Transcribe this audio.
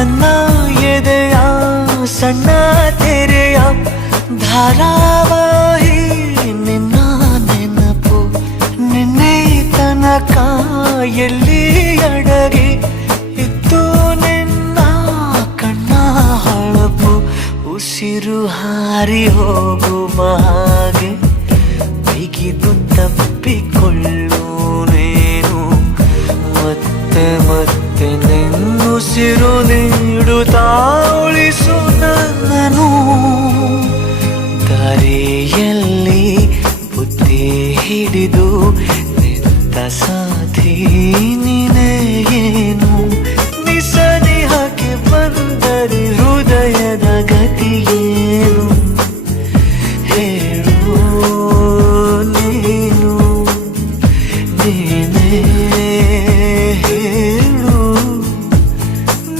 ನನ್ನ ಎದೆಯ ಸಣ್ಣ ತೆರೆಯ ಧಾರಾವಾಹಿ ನಿನ್ನ ನೆನಪು ನಿನ್ನೆ ತನಕ ಎಲ್ಲಿ ಅಡಗಿ ಇತ್ತು ನಿನ್ನ ಕಣ್ಣ ಹೊಳಪು ಉಸಿರು ಹಾರಿ ಹೋಗುವ ಹಾಗೆ ಬಿಗಿದು ತಪ್ಪಿಕೊಳ್ಳು ನೀನು ಮತ್ತೆ ಮತ್ತೆ ನೆನ್ನುಸಿರು ನೀಡುತ್ತಾ ಉಳಿಸು ನನ್ನನು ದಾರಿಯಲ್ಲಿ ಬುದ್ಧಿ ಹಿಡಿದು ನಿಂತ ಸಾಥಿ ನೀನೇ ಏನು